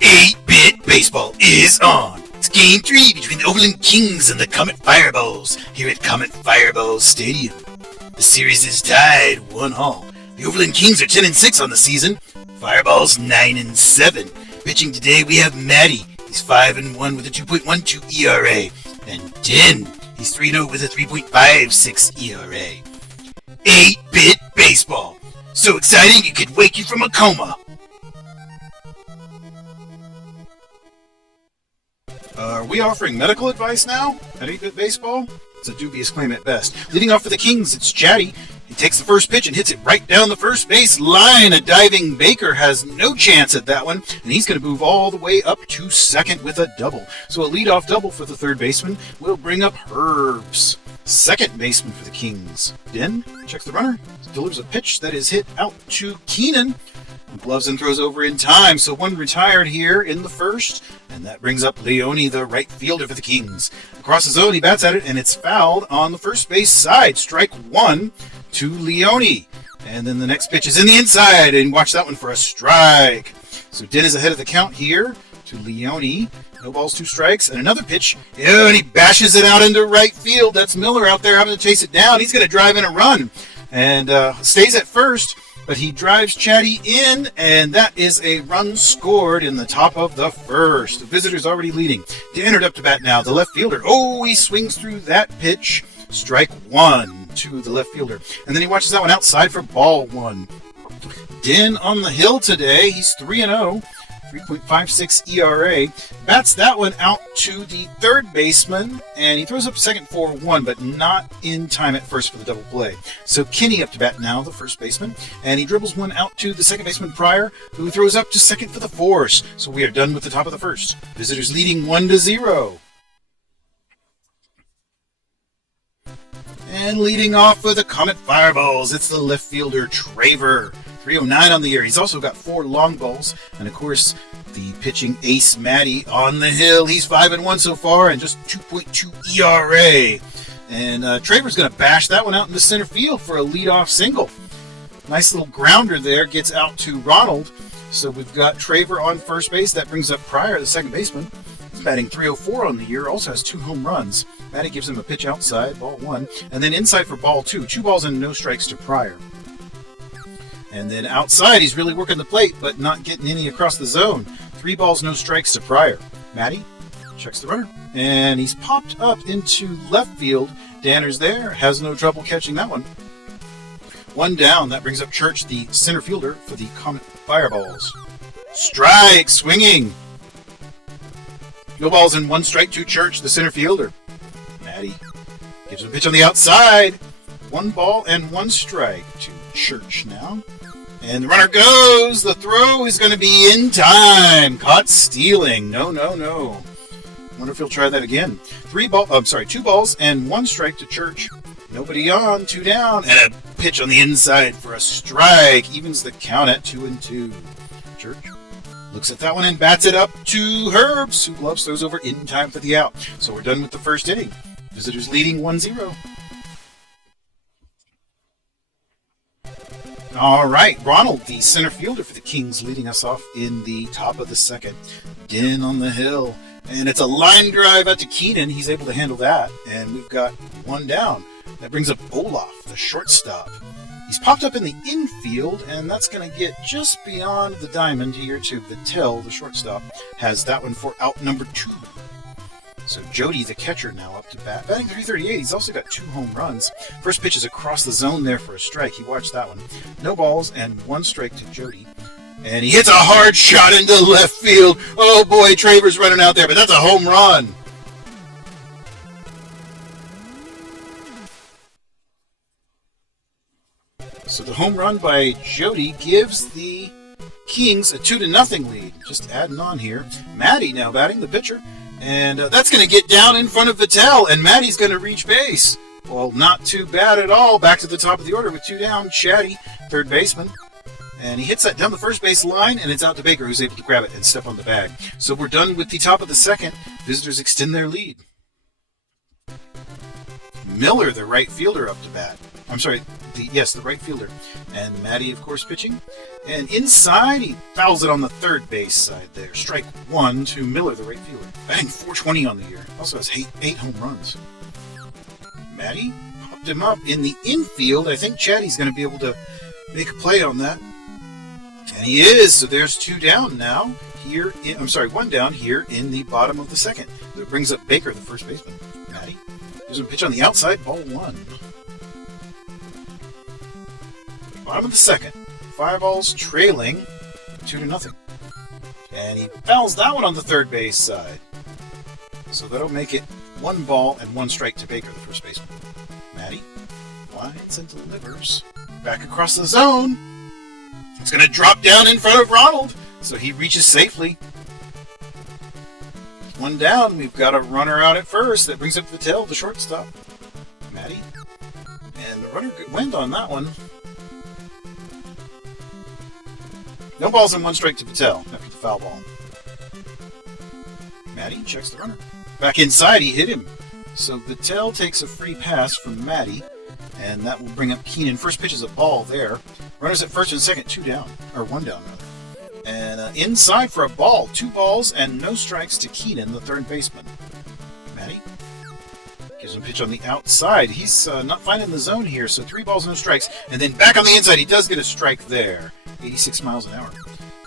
8-bit baseball is on. It's Game 3 between the Overland Kings and the Comet Fireballs here at Comet Fireballs Stadium. The series is tied 1-1. The Overland Kings are 10-6 on the season. Fireballs 9-7. Pitching today we have Mattie. He's 5-1 with a 2.12 ERA. And Dinn. He's 3-0 with a 3.56 ERA. 8-bit baseball. So exciting it could wake you from a coma. Are we offering medical advice now at 8-bit baseball? It's a dubious claim at best. Leading off for the Kings, it's Chatty. He takes the first pitch and hits it right down the first base line. A diving Baker has no chance at that one, and he's going to move all the way up to second with a double. So a leadoff double for the third baseman will bring up Herbs. Second baseman for the Kings. Dinn checks the runner, delivers a pitch that is hit out to Keenan. Gloves and throws over in time, so one retired here in the first, and that brings up Leone, the right fielder for the Kings. Across the zone, he bats at it, and it's fouled on the first base side. Strike one to Leone. And then the next pitch is in the inside, and watch that one for a strike. So Dinn is ahead of the count here to Leone. No balls, 2 strikes, and another pitch. Yeah, and he bashes it out into right field. That's Miller out there having to chase it down. He's going to drive in a run, and stays at first. But he drives Chatty in, and that is a run scored in the top of the first. The visitor's already leading. Dannard up to bat now, the left fielder. Oh, he swings through that pitch. Strike one to the left fielder. And then he watches that one outside for ball one. Dinn on the hill today. He's 3-0. 3.56 ERA. Bats that one out to the third baseman, and he throws up second for 1, but not in time at first for the double play. So Kinney up to bat now, the first baseman, and he dribbles one out to the second baseman Pryor, who throws up to second for the force. So we are done with the top of the first. Visitors leading 1-0. And leading off for the Comet Fireballs, it's the left fielder Traver. 309 on the year. He's also got 4 long balls. And of course, the pitching ace Mattie on the hill. He's 5-1 so far and just 2.2 ERA. And Traver's going to bash that one out into center field for a leadoff single. Nice little grounder there. Gets out to Ronald. So we've got Traver on first base. That brings up Pryor, the second baseman. He's batting 304 on the year. Also has 2 home runs. Mattie gives him a pitch outside, ball 1. And then inside for ball 2. 2 balls and no strikes to Pryor. And then outside, he's really working the plate, but not getting any across the zone. 3 balls, no strikes to Pryor. Mattie checks the runner, and he's popped up into left field. Danner's there, has no trouble catching that one. 1 down, that brings up Church, the center fielder for the Comet Fireballs. Strike, swinging. No balls and 1 strike to Church, the center fielder. Mattie gives him a pitch on the outside. 1 ball and 1 strike to Church now. And the runner goes. The throw is going to be in time. Caught stealing. No. Wonder if he'll try that again. 2 balls and 1 strike to Church. Nobody on. 2 down. And a pitch on the inside for a strike. Evens the count at 2-2. Church looks at that one and bats it up to Herbs, who gloves throws over in time for the out. So we're done with the first inning. Visitors leading 1-0. All right, Ronald, the center fielder for the Kings, leading us off in the top of the second. Dinn on the hill, and it's a line drive out to Keenan. He's able to handle that, and we've got 1 down. That brings up Olaf, the shortstop. He's popped up in the infield, and that's going to get just beyond the diamond here to Vittel, the shortstop. Has that one for out number 2. So Jody, the catcher, now up to bat. Batting 338, he's also got 2 home runs. First pitch is across the zone there for a strike. He watched that one. No balls and 1 strike to Jody. And he hits a hard shot into left field. Oh boy, Traver's running out there, but that's a home run. So the home run by Jody gives the Kings a 2-0 lead. Just adding on here. Mattie now batting, the pitcher. And that's going to get down in front of Vittel, and Mattie's going to reach base. Well, not too bad at all. Back to the top of the order with 2 down. Chatty, third baseman. And he hits that down the first base line, and it's out to Baker, who's able to grab it and step on the bag. So we're done with the top of the second. Visitors extend their lead. Miller, the right fielder, up to bat. I'm sorry, the right fielder. And Mattie, of course, pitching. And inside, he fouls it on the third base side there. Strike one to Miller, the right fielder. Batting .420 on the year. Also has 8 home runs. Mattie popped him up in the infield. I think Chatty's going to be able to make a play on that. And he is, so there's 2 down now. One down here in the bottom of the second. That brings up Baker, the first baseman. Mattie gives him a pitch on the outside, ball 1. Bottom of the second. Fireballs trailing 2-0. And he fouls that one on the third base side. So that'll make it 1 ball and 1 strike to Baker, the first baseman. Mattie lines and delivers. Back across the zone. It's going to drop down in front of Ronald. So he reaches safely. 1 down. We've got a runner out at first. That brings up Vittel, the shortstop. Mattie. And the runner went on that one. No balls and 1 strike to Vittel after the foul ball. Mattie checks the runner. Back inside, he hit him. So Vittel takes a free pass from Mattie, and that will bring up Keenan. First pitch is a ball there. Runners at first and second, 2 down. Or 1 down, rather. And inside for a ball. 2 balls and no strikes to Keenan, the third baseman. Mattie gives him a pitch on the outside. He's not finding the zone here, so 3 balls, no strikes. And then back on the inside, he does get a strike there. 86 miles an hour.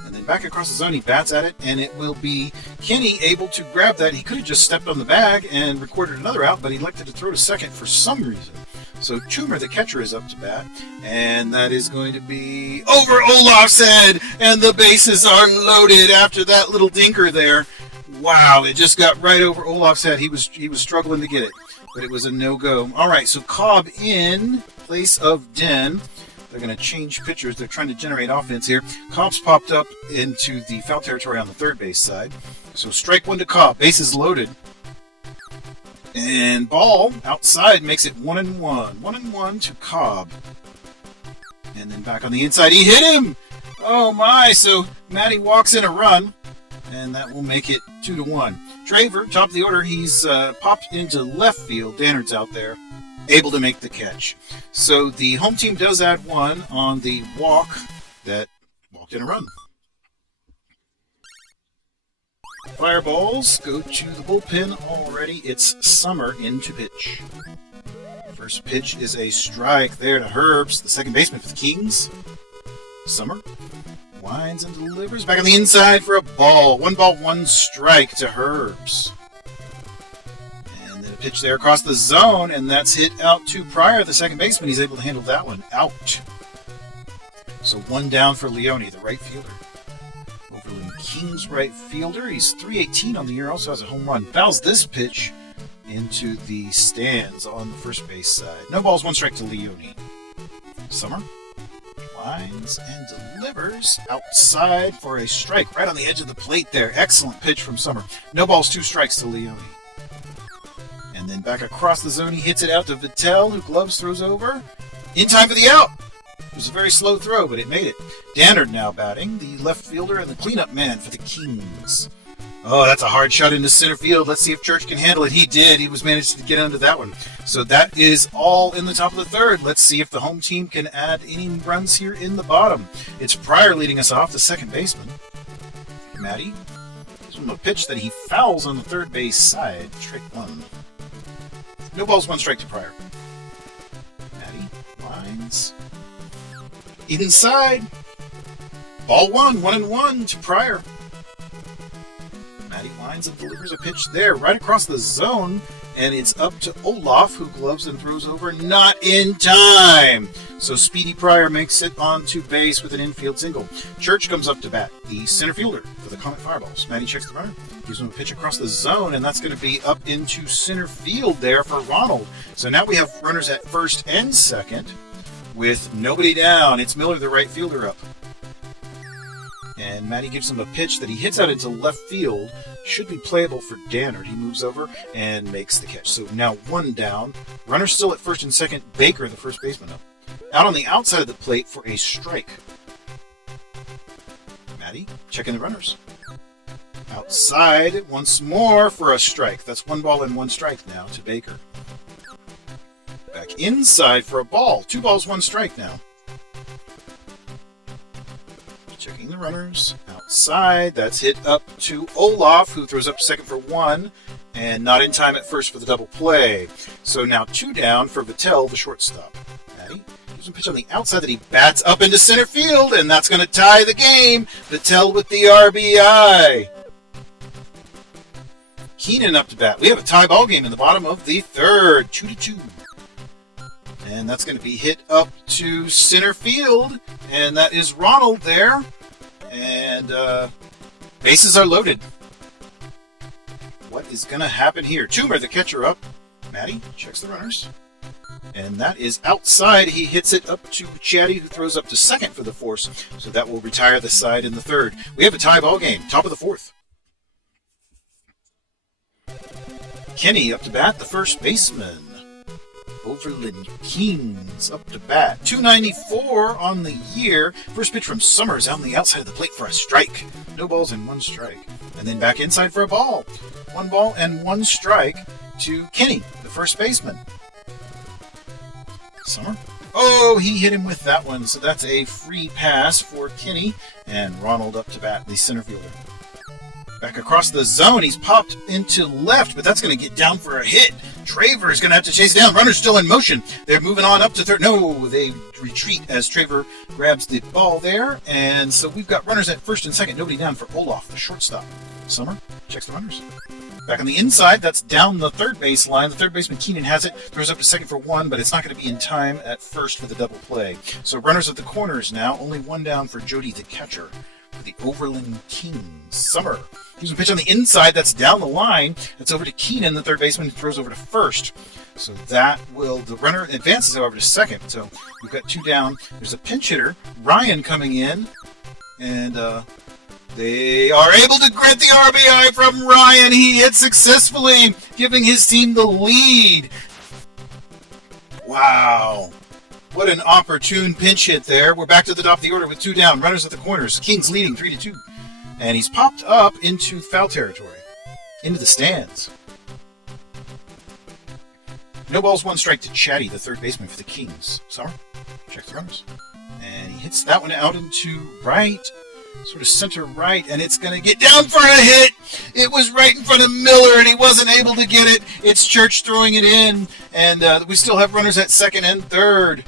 And then back across the zone, he bats at it, and it will be Kenny able to grab that. He could have just stepped on the bag and recorded another out, but he elected to throw to second for some reason. So Toomer, the catcher, is up to bat, and that is going to be over Olaf's head, and the bases are loaded after that little dinker there. Wow, it just got right over Olaf's head. He was struggling to get it, but it was a no-go. All right, so Cobb in place of Dinn. They're going to change pitchers. They're trying to generate offense here. Cobb's popped up into the foul territory on the third base side. So strike 1 to Cobb. Bases loaded. And ball outside makes it 1-1. 1-1 to Cobb. And then back on the inside, he hit him! Oh my! So Mattie walks in a run, and that will make it 2-1. Draver, top of the order, he's popped into left field. Dannard's out there, able to make the catch. So the home team does add 1 on the walk that walked in a run. Fireballs go to the bullpen already. It's Summer in to pitch. First pitch is a strike there to Herbst, the second baseman for the Kings. Summer winds and delivers back on the inside for a ball. 1 ball, 1 strike to Herbst. And then a pitch there across the zone, and that's hit out to Pryor, the second baseman. He's able to handle that one. Out. So 1 down for Leone, the right fielder. Overland Kings right fielder. He's .318 on the year. Also has a home run. Fouls this pitch into the stands on the first base side. No balls, 1 strike to Leone. Summer lines and delivers outside for a strike right on the edge of the plate there. Excellent pitch from Summer. No balls, 2 strikes to Leone. And then back across the zone, he hits it out to Vittel, who gloves, throws over. In time for the out. It was a very slow throw, but it made it. Dannard now batting, the left fielder and the cleanup man for the Kings. Oh, that's a hard shot into center field. Let's see if Church can handle it. He did. He was managed to get under that one. So that is all in the top of the third. Let's see if the home team can add any runs here in the bottom. It's Pryor leading us off, the second baseman. Mattie gives him a pitch that he fouls on the third base side. Strike 1. No balls, 1 strike to Pryor. Mattie lines inside. Ball 1, 1-1 to Pryor. Mattie lines and delivers a pitch there right across the zone, and it's up to Olaf, who gloves and throws over. Not in time. So Speedy Pryor makes it onto base with an infield single. Church comes up to bat, the center fielder for the Comet Fireballs. Mattie checks the runner, gives him a pitch across the zone, and that's going to be up into center field there for Ronald. So now we have runners at first and second with nobody down. It's Miller, the right fielder, up. And Mattie gives him a pitch that he hits out into left field. Should be playable for Dannard. He moves over and makes the catch. So now 1 down. Runner still at first and second. Baker, the first baseman, up. Out on the outside of the plate for a strike. Mattie checking the runners. Outside once more for a strike. That's 1 ball and 1 strike now to Baker. Back inside for a ball. 2 balls, 1 strike now. Checking the runners. Outside. That's hit up to Olaf, who throws up to second for 1. And not in time at first for the double play. So now 2 down for Vittel, the shortstop. Mattie gives him a pitch on the outside that he bats up into center field, and that's going to tie the game. Vittel with the RBI. Keenan up to bat. We have a tie ball game in the bottom of the third. 2-2. And that's going to be hit up to center field. And that is Ronald there. And bases are loaded. What is going to happen here? Toomer, the catcher, up. Mattie checks the runners. And that is outside. He hits it up to Chatty, who throws up to second for the force. So that will retire the side in the third. We have a tie ball game. Top of the fourth. Kenny up to bat, the first baseman. Overland Kings up to bat. 294 on the year. First pitch from Summers on the outside of the plate for a strike. No balls and 1 strike. And then back inside for a ball. 1 ball and 1 strike to Kenny, the first baseman. Summer. Oh, he hit him with that one. So that's a free pass for Kenny. And Ronald up to bat, the center fielder. Back across the zone. He's popped into left, but that's going to get down for a hit. Traver is going to have to chase it down. Runner's still in motion. They're moving on up to third. No, they retreat as Traver grabs the ball there. And so we've got runners at first and second. Nobody down for Olaf, the shortstop. Summer checks the runners. Back on the inside, that's down the third base line. The third baseman, Keenan, has it. Throws up to second for 1, but it's not going to be in time at first for the double play. So runners at the corners now. Only 1 down for Jody, the catcher, for the Overland Kings. Summer gives him a pitch on the inside. That's down the line. That's over to Keenan, the third baseman, who throws over to first. So that will, the runner advances over to second. So we've got 2 down. There's a pinch hitter, Ryan, coming in. And they are able to grant the RBI from Ryan. He hit successfully, giving his team the lead. Wow. What an opportune pinch hit there. We're back to the top of the order with 2 down. Runners at the corners. Kings leading 3-2. And he's popped up into foul territory. Into the stands. No balls, 1 strike to Chatty, the third baseman for the Kings. Summer checks the runners. And he hits that one out into right. Sort of center right. And it's going to get down for a hit. It was right in front of Miller, and he wasn't able to get it. It's Church throwing it in. And we still have runners at second and third.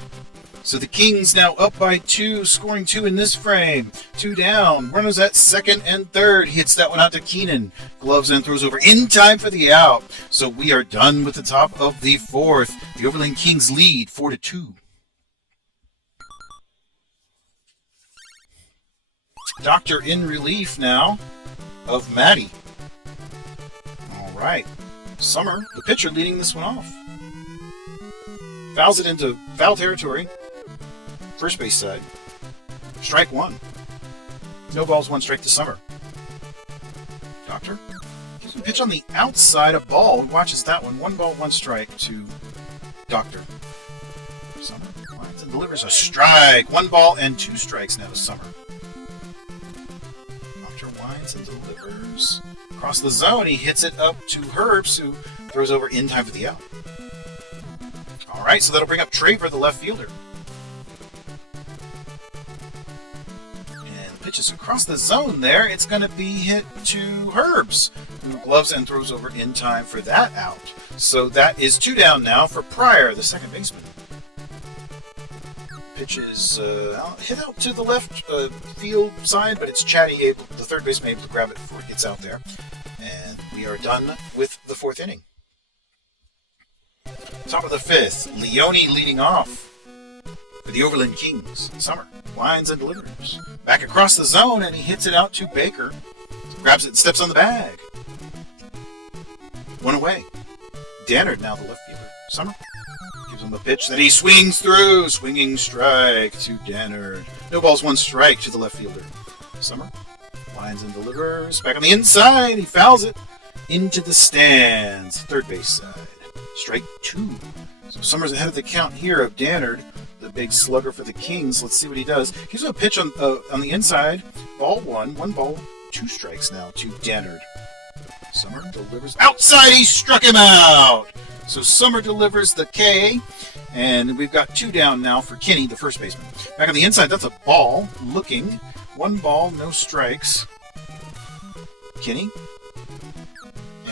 So the Kings now up by 2, scoring 2 in this frame. 2 down. Runners at second and third. He hits that one out to Keenan. Gloves and throws over in time for the out. So we are done with the top of the fourth. The Overland Kings lead 4-2. Doctor in relief now of Mattie. All right. Summer, the pitcher, leading this one off. Fouls it into foul territory. First base side. Strike 1. No balls, 1 strike to Summer. Doctor gives him a pitch on the outside, a ball. He watches that one. 1 ball, 1 strike to Doctor. Summer lines and delivers a strike. 1 ball and 2 strikes now to Summer. Doctor winds and delivers. Across the zone, he hits it up to Herbs, who throws over in time for the out. All right, so that'll bring up Traver, the left fielder. And pitches across the zone there. It's going to be hit to Herbs, who gloves and throws over in time for that out. So that is 2 down now for Pryor, the second baseman. Pitches hit out to the left field side, but it's Chatty, the third baseman, able to grab it before it gets out there. And we are done with the 4th inning. Top of the 5th, Leone leading off for the Overland Kings. Summer lines and delivers. Back across the zone, and he hits it out to Baker. Grabs it and steps on the bag. 1 away. Dannard now the left fielder. Summer gives him a pitch that he swings through. Swinging strike to Dannard. No balls, 1 strike to the left fielder. Summer lines and delivers. Back on the inside, he fouls it into the stands. Third base side. Strike 2. So Summers ahead of the count here of Dannard, the big slugger for the Kings. Let's see what he does. Gives him a pitch on the inside. Ball 1. 1 ball, 2 strikes now to Dannard. Summer delivers outside. He struck him out. So Summer delivers the K, and we've got 2 down now for Kenny, the first baseman. Back on the inside, that's a ball. Looking. 1 ball, no strikes. Kenny.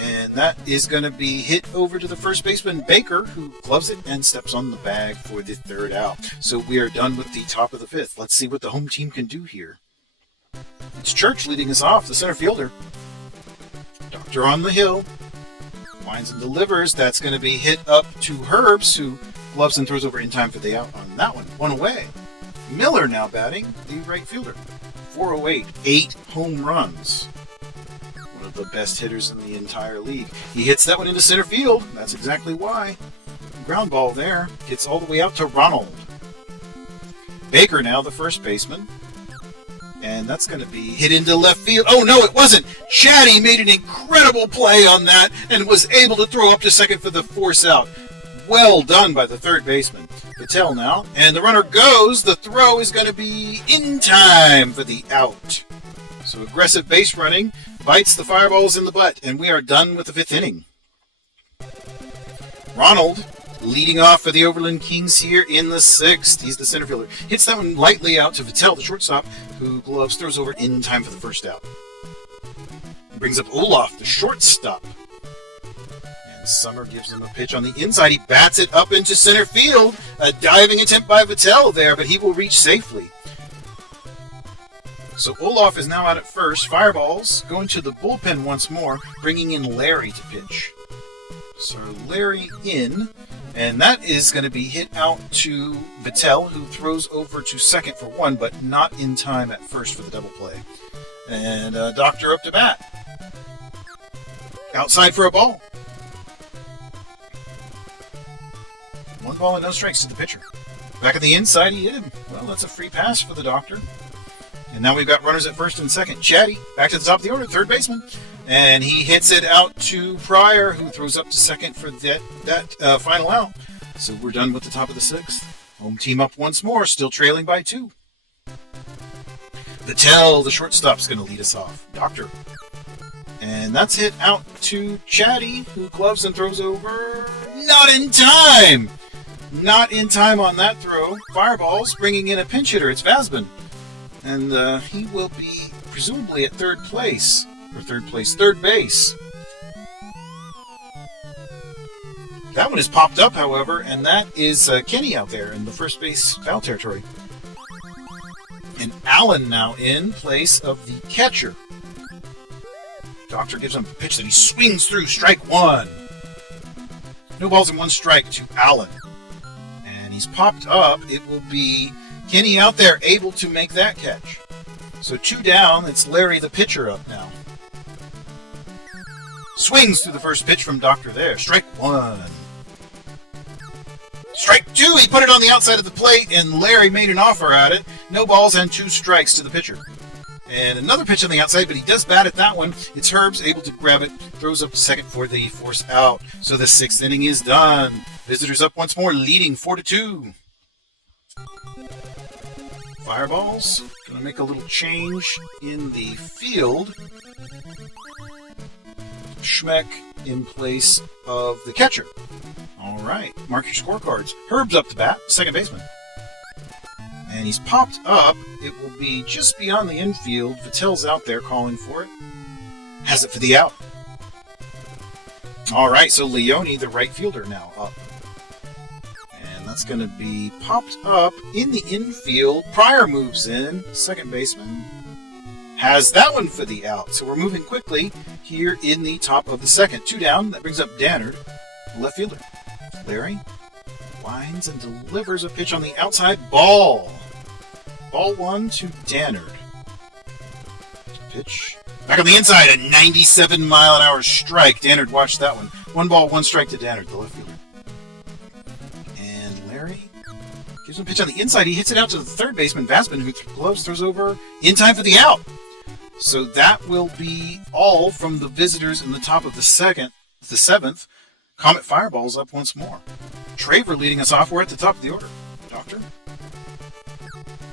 And that is going to be hit over to the first baseman, Baker, who gloves it and steps on the bag for the 3rd out. So we are done with the top of the 5th. Let's see what the home team can do here. It's Church leading us off, the center fielder. Doctor on the hill. Winds and delivers. That's going to be hit up to Herbs, who gloves and throws over in time for the out on that one. 1 away. Miller now batting, the right fielder. 408, 8 home runs. One of the best hitters in the entire league. He hits that one into center field. That's exactly why. Ground ball there. Gets all the way out to Ronald. Baker now, the first baseman. And that's going to be hit into left field. Oh, no, it wasn't. Chatty made an incredible play on that and was able to throw up to second for the force out. Well done by the third baseman. Patel now. And the runner goes. The throw is going to be in time for the out. So aggressive base running bites the Fireballs in the butt. And we are done with the 5th inning. Ronald leading off for the Overland Kings here in the 6th. He's the center fielder. Hits that one lightly out to Patel, the shortstop, who gloves throws over in time for the first out. Brings up Olaf, the shortstop. And Summer gives him a pitch on the inside. He bats it up into center field. A diving attempt by Patel there, but he will reach safely. So Olaf is now out at first. Fireballs going to the bullpen once more, bringing in Larry to pitch. So Larry in. And that is going to be hit out to Patel, who throws over to second for 1, but not in time at first for the double play. And Doctor up to bat. Outside for a ball. 1 ball and no strikes to the pitcher. Back at the inside, he hit him. Well, that's a free pass for the Doctor. And now we've got runners at first and second. Chatty, back to the top of the order, third baseman. And he hits it out to Pryor, who throws up to second for that final out. So we're done with the top of the 6th. Home team up once more, still trailing by 2. Patel, the shortstop's going to lead us off. Doctor. And that's hit out to Chatty, who gloves and throws over. Not in time! Not in time on that throw. Fireballs bringing in a pinch hitter. It's Vasbin. And he will be presumably at third base. That one is popped up, however, and that is Kenny out there in the first base foul territory. And Allen now in place of the catcher. Doctor gives him a pitch that he swings through, strike 1. No balls and 1 strike to Allen. And he's popped up. It will be Kenny out there able to make that catch. So 2 down, it's Larry the pitcher up now. Swings through the first pitch from Doctor there. Strike 1. Strike 2, he put it on the outside of the plate, and Larry made an offer at it. No balls and 2 strikes to the pitcher. And another pitch on the outside, but he does bat at that one. It's Herbs able to grab it, throws up to second for the force out. So the 6th inning is done. Visitors up once more, leading 4-2. Fireballs, going to make a little change in the field. Schmeck in place of the catcher. All right, mark your scorecards. Herb's up to bat, second baseman. And he's popped up. It will be just beyond the infield. Vitel's out there calling for it. Has it for the out. All right, so Leone, the right fielder, now up. And that's going to be popped up in the infield. Pryor moves in, second baseman. Has that one for the out. So we're moving quickly here in the top of the 2nd. 2 down. That brings up Dannard, left fielder. Larry winds and delivers a pitch on the outside. Ball 1 to Dannard. Pitch. Back on the inside, a 97-mile-an-hour strike. Dannard watched that one. 1 ball, 1 strike to Dannard, the left fielder. And Larry gives him a pitch on the inside. He hits it out to the third baseman, Vasbin, who throws over in time for the out. So that will be all from the visitors in the top of the 7th. Comet Fireballs up once more. Traver leading us off. We're at the top of the order. Doctor.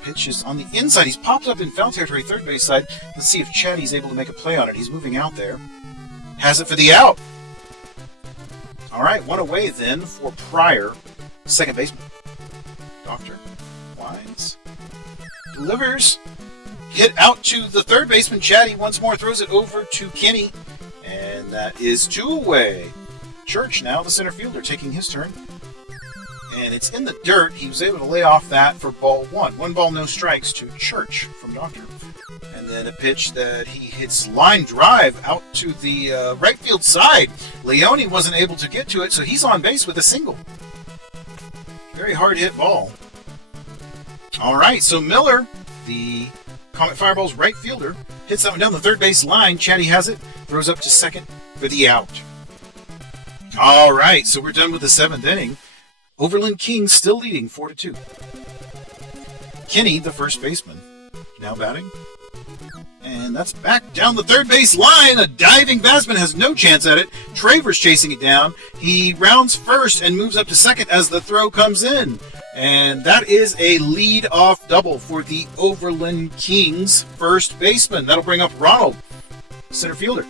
Pitch is on the inside. He's popped up in foul territory, third base side. Let's see if Chatty's able to make a play on it. He's moving out there. Has it for the out. All right, one away then for Pryor, second baseman. Doctor winds, delivers, hit out to the third baseman. Chatty once more throws it over to Kenny, and that is 2 away. Church now, the center fielder, taking his turn. And it's in the dirt. He was able to lay off that for ball 1. 1 ball, no strikes to Church from Doctor. And then a pitch that he hits line drive out to the right field side. Leone wasn't able to get to it, so he's on base with a single. Very hard hit ball. All right, so Miller, the Comet Fireballs right fielder, hits that one down the third base line. Chatty has it, throws up to second for the out. All right, so we're done with the 7th inning. Overland Kings still leading 4-2. Kenny, the first baseman, now batting. And that's back down the third base line. A diving batsman has no chance at it. Travers chasing it down. He rounds first and moves up to second as the throw comes in. And that is a lead-off double for the Overland Kings first baseman. That'll bring up Ronald, center fielder.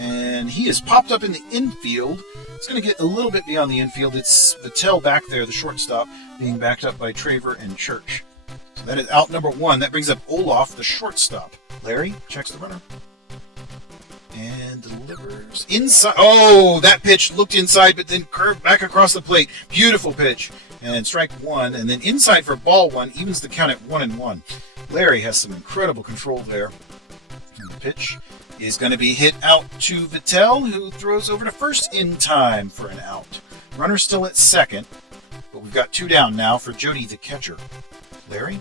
And he is popped up in the infield. It's going to get a little bit beyond the infield. It's Vittel back there, the shortstop, being backed up by Traver and Church. So that is out number 1. That brings up Olaf, the shortstop. Larry checks the runner. And delivers inside. Oh, that pitch looked inside, but then curved back across the plate. Beautiful pitch. And strike 1. And then inside for ball 1. Evens the count at 1-1. Larry has some incredible control there. And the pitch is going to be hit out to Vittel, who throws over to first in time for an out. Runner still at second, but we've got 2 down now for Jody, the catcher. Larry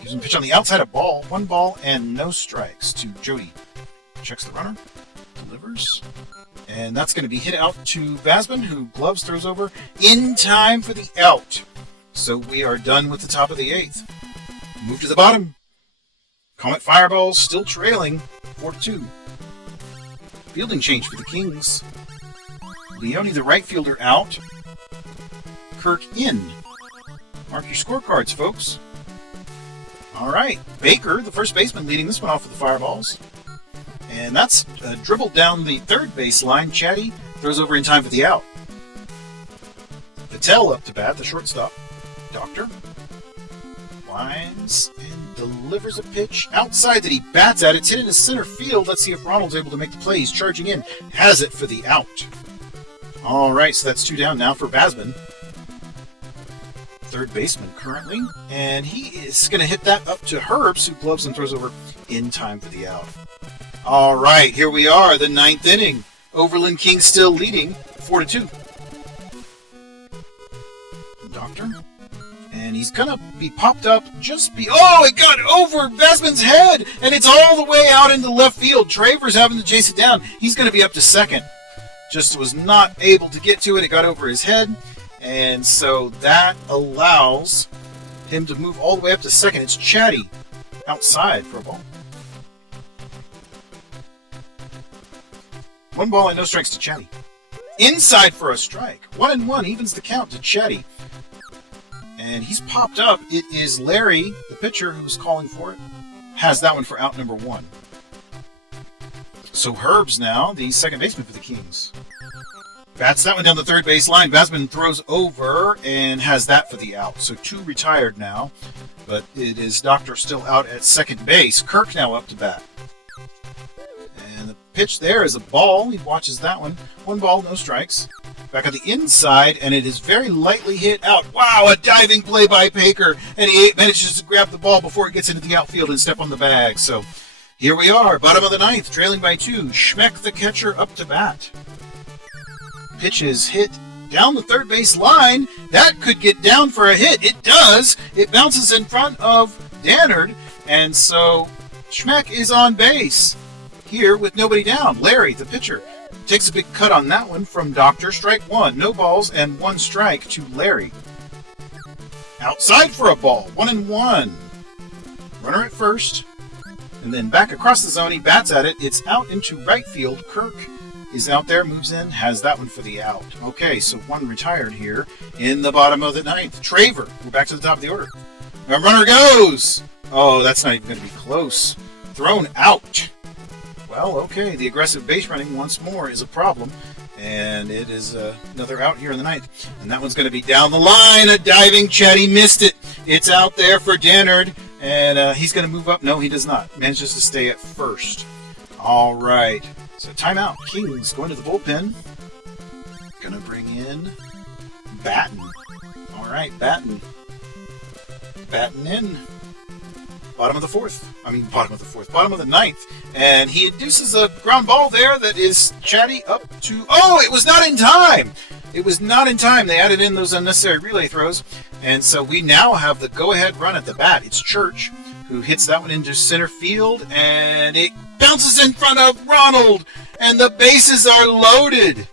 gives him a pitch on the outside of ball. 1 ball and no strikes to Jody. Checks the runner, delivers, and that's going to be hit out to Vasman, who gloves throws over in time for the out. So we are done with the top of the 8th. Move to the bottom. Comet Fireballs still trailing 4-2. Fielding change for the Kings. Leone, the right fielder, out. Kirk in. Mark your scorecards, folks. All right. Baker, the first baseman, leading this one off for the Fireballs. And that's dribbled down the third base line. Chatty throws over in time for the out. Vittel up to bat, the shortstop. Doctor winds and delivers a pitch outside that he bats at. It's hit into center field. Let's see if Ronald's able to make the play. He's charging in. Has it for the out. All right, so that's 2 down now for Basman. Third baseman currently. And he is going to hit that up to Herbs, who gloves and throws over in time for the out. All right, here we are, the 9th inning. Overland Kings still leading 4-2. Doctor. And he's going to be popped up Oh, it got over Vesman's head! And it's all the way out into left field. Travers having to chase it down. He's going to be up to second. Just was not able to get to it. It got over his head. And so that allows him to move all the way up to second. It's Chatty outside for a ball. 1 ball and no strikes to Chatty. Inside for a strike. 1-1 evens the count to Chatty. And he's popped up. It is Larry, the pitcher, who's calling for it. Has that one for out number 1. So Herbs now, the second baseman for the Kings. Bats that one down the third base line. Vasman throws over and has that for the out. So 2 retired now. But it is Doctor still out at second base. Kirk now up to bat. And the pitch there is a ball. He watches that one. 1 ball, no strikes. Back on the inside, and it is very lightly hit out. Wow, a diving play by Baker, and he manages to grab the ball before it gets into the outfield and step on the bag. So here we are, bottom of the 9th, trailing by 2. Schmeck, the catcher, up to bat. Pitch is hit down the third base line. That could get down for a hit. It does. It bounces in front of Dannard, and so Schmeck is on base here with nobody down. Larry, the pitcher, takes a big cut on that one from Doctor. Strike 1. No balls and 1 strike to Larry. Outside for a ball. 1-1. Runner at first. And then back across the zone. He bats at it. It's out into right field. Kirk is out there. Moves in. Has that one for the out. Okay, so 1 retired here in the bottom of the 9th. Traver. We're back to the top of the order. Our runner goes. Oh, that's not even going to be close. Thrown out. Well, okay, the aggressive base running once more is a problem, And it is another out here in the ninth. And that one's going to be down the line. A diving Chatty missed it. It's out there for Dennard. And he's going to move up. No, he does not. Manages to stay at first. All right. So timeout. Kings going to the bullpen. Going to bring in Batten. All right, Batten. Batten in. Bottom of the ninth. And he induces a ground ball there that is Chatty up to... Oh, it was not in time! It was not in time. They added in those unnecessary relay throws. And so we now have the go-ahead run at the bat. It's Church who hits that one into center field. And it bounces in front of Ronald. And the bases are loaded.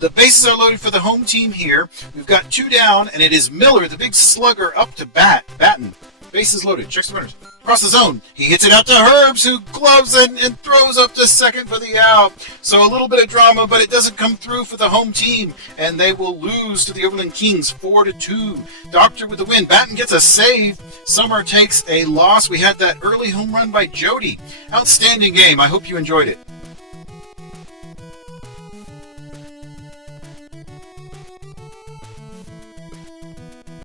The bases are loaded for the home team here. We've got 2 down. And it is Miller, the big slugger, up to bat. Batten. Bases loaded. Checks the runners. Across the zone. He hits it out to Herbs, who gloves it and throws up to second for the out. So a little bit of drama, but it doesn't come through for the home team. And they will lose to the Overland Kings 4-2. Doctor with the win. Batten gets a save. Summer takes a loss. We had that early home run by Jody. Outstanding game. I hope you enjoyed it.